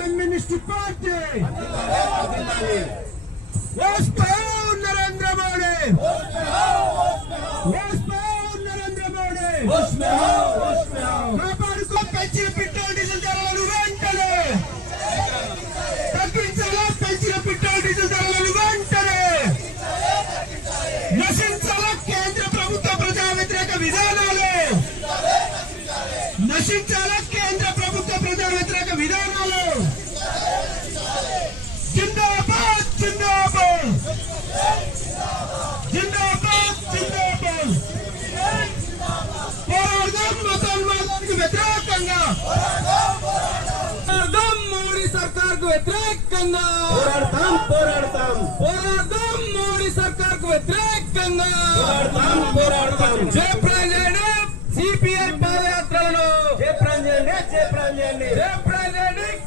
Communist party Narendra Modi Narendra Modi కాపాడుకో పెంచిన petrol diesel ధరలను వెంటనే తగ్గించాలా పెంచిన పెట్రోల్ డీజిల్ ధరలను వెంటనే నశించాలా కేంద్ర ప్రభుత్వ ప్రజా వ్యతిరేక విధానాలు నశించాలా కేంద్ర ప్రభుత్వ ప్రజా వ్యతిరేక విధానాలు జిందాబాద్ జిందాబాద్ జిందాబాద్ జిందాబాద్ పోరాడదాం మతోన్మాదానికి వ్యతిరేకంగా పోరాడదాం మోడీ సర్కార్కు వ్యతిరేకంగా పోరాడదాం మోడీ సర్కార్కు వ్యతిరేకంగా పోరాడదాం జయప్రజెండి సిపిఐ పాదయాత్రలను జయప్రజెండి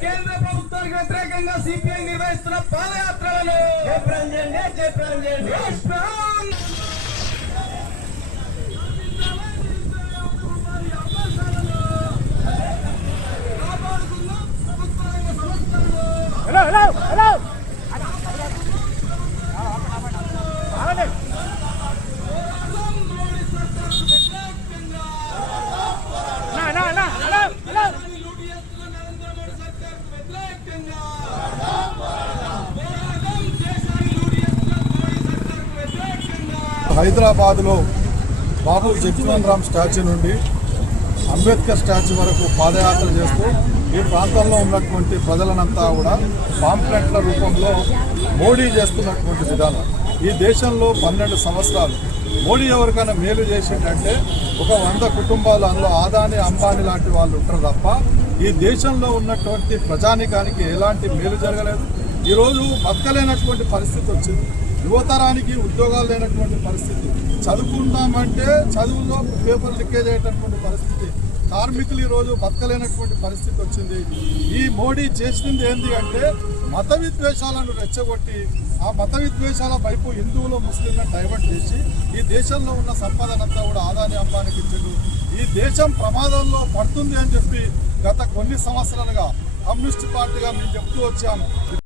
కేంద్ర ప్రభుత్వానికి వ్యతిరేకంగా సిపిఐ నిర్వహిస్తున్న పాదయాత్రలను జయప్రజెండి Hello. హైదరాబాద్ లో బాబు జగ్జీవన్ రామ్ స్టాచ్యూ నుండి అంబేద్కర్ స్టాచ్యూ వరకు పాదయాత్ర చేస్తూ ఈ ప్రాంతంలో ఉన్నటువంటి ప్రజలనంతా కూడా పాంప్లెట్ల రూపంలో మోడీ చేస్తున్నటువంటి విధానం. ఈ దేశంలో 12 సంవత్సరాలు మోడీ ఎవరికైనా మేలు చేసిందంటే ఒక 100 కుటుంబాలు, అందులో ఆదాని అంబానీ లాంటి వాళ్ళు ఉంటారు తప్ప ఈ దేశంలో ఉన్నటువంటి ప్రజానికానికి ఎలాంటి మేలు జరగలేదు. ఈరోజు బతకలేనటువంటి పరిస్థితి వచ్చింది. యువతరానికి ఉద్యోగాలు లేనటువంటి పరిస్థితి, చదువుకుందామంటే చదువుల్లో పేపర్ లీకేజ్ అయ్యేటటువంటి పరిస్థితి, కార్మికులు ఈరోజు బతకలేనటువంటి పరిస్థితి వచ్చింది. ఈ మోడీ చేసింది ఏంటి అంటే మత విద్వేషాలను రెచ్చగొట్టి ఆ మత విద్వేషాల వైపు హిందువులు ముస్లింలను డైవర్ట్ చేసి ఈ దేశంలో ఉన్న సంపదనంతా కూడా ఆదాని అంబానీకి ఇచ్చాడు. ఈ దేశం ప్రమాదంలో పడుతుంది అని చెప్పి గత కొన్ని సంవత్సరాలుగా కమ్యూనిస్ట్ పార్టీగా మేము చెప్తూ వచ్చాము.